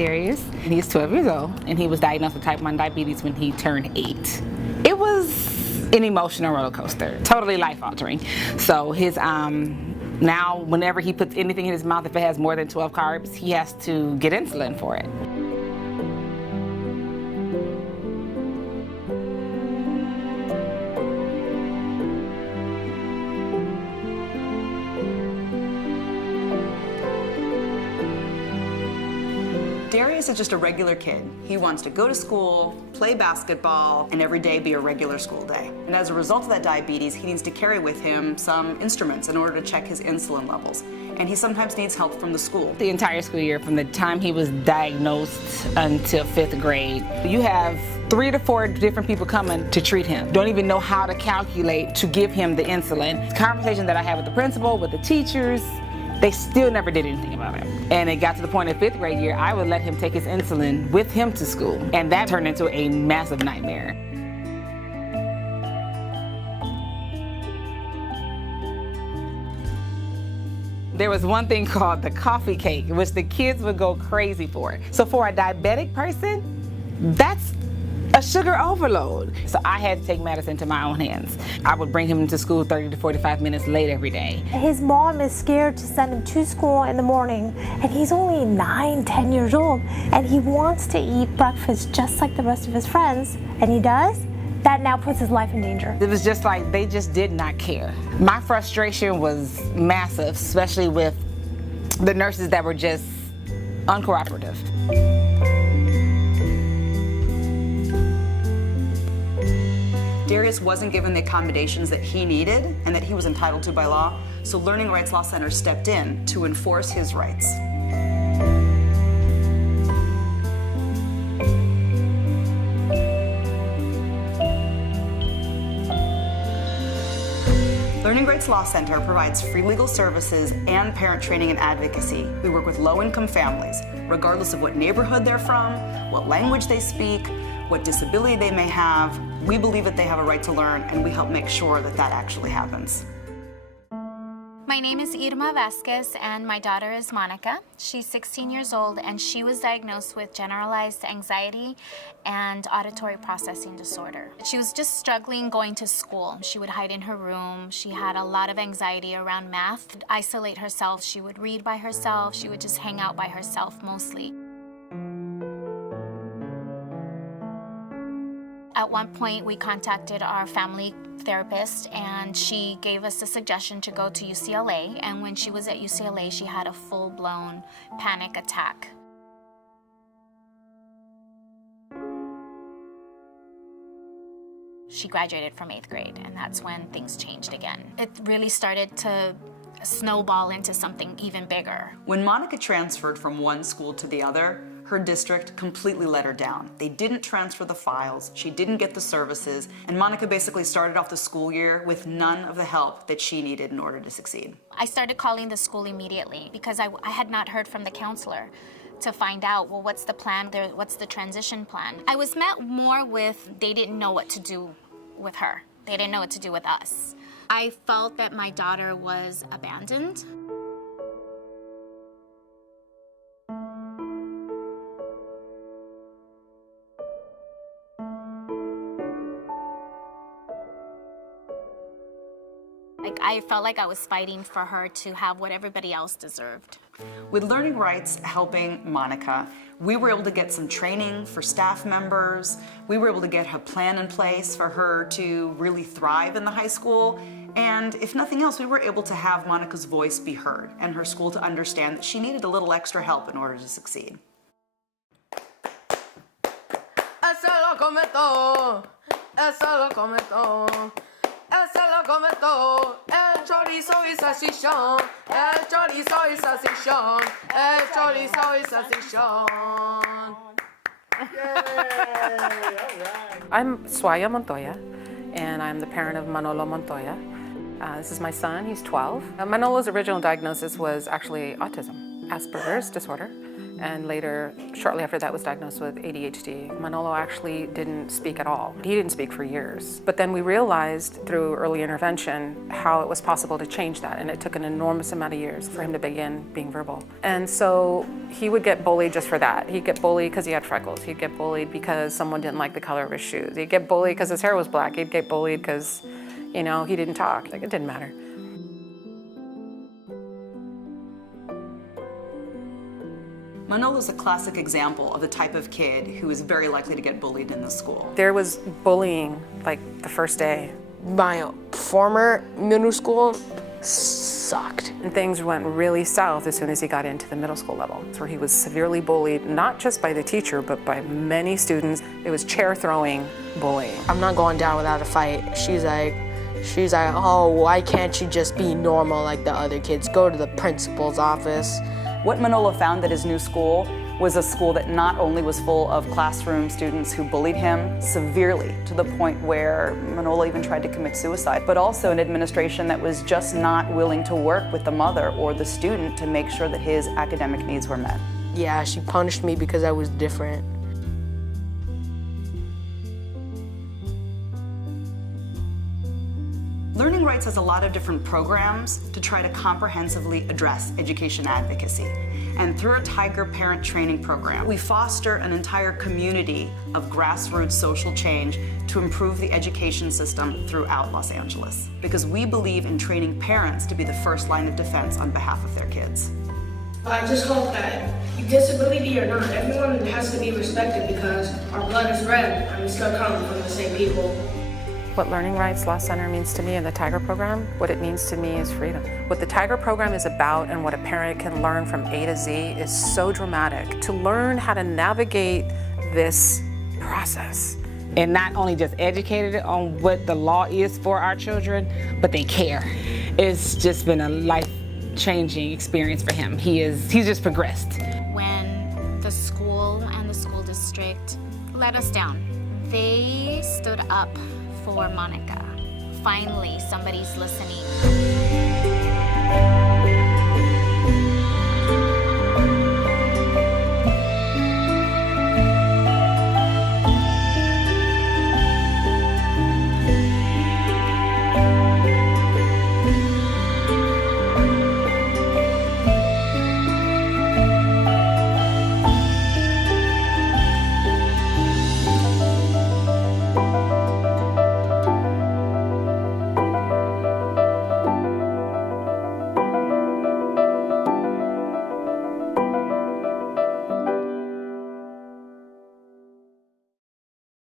Daryus. He's 12 years old, and he was diagnosed with type 1 diabetes when he turned 8. It was an emotional roller coaster, totally life-altering. So his now whenever he puts anything in his mouth, if it has more than 12 carbs, he has to get insulin for it. Daryus is just a regular kid. He wants to go to school, play basketball, and every day be a regular school day. And as a result of that diabetes, he needs to carry with him some instruments in order to check his insulin levels. And he sometimes needs help from the school. The entire school year, from the time he was diagnosed until 5th grade, you have 3 to 4 different people coming to treat him. Don't even know how to calculate to give him the insulin. Conversations that I had with the principal, with the teachers, they still never did anything about it. And it got to the point in 5th grade year, I would let him take his insulin with him to school. And that turned into a massive nightmare. There was one thing called the coffee cake, which the kids would go crazy for. So for a diabetic person, that's a sugar overload. So I had to take matters into my own hands. I would bring him to school 30 to 45 minutes late every day. His mom is scared to send him to school in the morning, and he's only 9, 10 years old, and he wants to eat breakfast just like the rest of his friends, and he does. That now puts his life in danger. It was just like they just did not care. My frustration was massive, especially with the nurses that were just uncooperative. Daryus wasn't given the accommodations that he needed and that he was entitled to by law, so Learning Rights Law Center stepped in to enforce his rights. Learning Rights Law Center provides free legal services and parent training and advocacy. We work with low-income families, regardless of what neighborhood they're from, what language they speak, what disability they may have. We believe that they have a right to learn, and we help make sure that that actually happens. My name is Irma Vasquez, and my daughter is Monica. She's 16 years old, and she was diagnosed with generalized anxiety and auditory processing disorder. She was just struggling going to school. She would hide in her room. She had a lot of anxiety around math, isolate herself. She would read by herself. She would just hang out by herself mostly. At one point, we contacted our family therapist, and she gave us the suggestion to go to UCLA. And when she was at UCLA, she had a full-blown panic attack. She graduated from 8th grade, and that's when things changed again. It really started to snowball into something even bigger. When Monica transferred from one school to the other, her district completely let her down. They didn't transfer the files, she didn't get the services, and Monica basically started off the school year with none of the help that she needed in order to succeed. I started calling the school immediately because I had not heard from the counselor to find out, well, what's the plan, what's the transition plan? I was met more with, they didn't know what to do with her. They didn't know what to do with us. I felt that my daughter was abandoned. I felt like I was fighting for her to have what everybody else deserved. With Learning Rights helping Monica, we were able to get some training for staff members. We were able to get a plan in place for her to really thrive in the high school. And if nothing else, we were able to have Monica's voice be heard and her school to understand that she needed a little extra help in order to succeed. Eso lo come todo, eso lo come todo. Eso lo come todo, el chorizo y salchichón, el chorizo y salchichón, el chorizo y salchichón. I'm Suaya Montoya, and I'm the parent of Manolo Montoya. This is my son, he's 12. Manolo's original diagnosis was actually autism, Asperger's disorder, and later, shortly after that, was diagnosed with ADHD. Manolo actually didn't speak at all. He didn't speak for years. But then we realized through early intervention how it was possible to change that, and it took an enormous amount of years for him to begin being verbal. And so he would get bullied just for that. He'd get bullied because he had freckles. He'd get bullied because someone didn't like the color of his shoes. He'd get bullied because his hair was black. He'd get bullied because, you know, he didn't talk. Like, it didn't matter. Manolo's a classic example of the type of kid who is very likely to get bullied in the school. There was bullying like the first day. My former middle school sucked. And things went really south as soon as he got into the middle school level, where he was severely bullied, not just by the teacher, but by many students. It was chair throwing bullying. I'm not going down without a fight. She's like, oh, why can't you just be normal like the other kids? Go to the principal's office. What Manolo found at his new school was a school that not only was full of classroom students who bullied him severely to the point where Manolo even tried to commit suicide, but also an administration that was just not willing to work with the mother or the student to make sure that his academic needs were met. Yeah, she punished me because I was different. Learning Rights has a lot of different programs to try to comprehensively address education advocacy. And through our Tiger Parent Training Program, we foster an entire community of grassroots social change to improve the education system throughout Los Angeles. Because we believe in training parents to be the first line of defense on behalf of their kids. I just hope that, disability or not, everyone has to be respected because our blood is red and we still come from the same people. What Learning Rights Law Center means to me in the Tiger program, what it means to me is freedom. What the Tiger program is about and what a parent can learn from A to Z is so dramatic. To learn how to navigate this process. And not only just educated on what the law is for our children, but they care. It's just been a life-changing experience for him. He's just progressed. When the school and the school district let us down, they stood up for Monica. Finally, somebody's listening.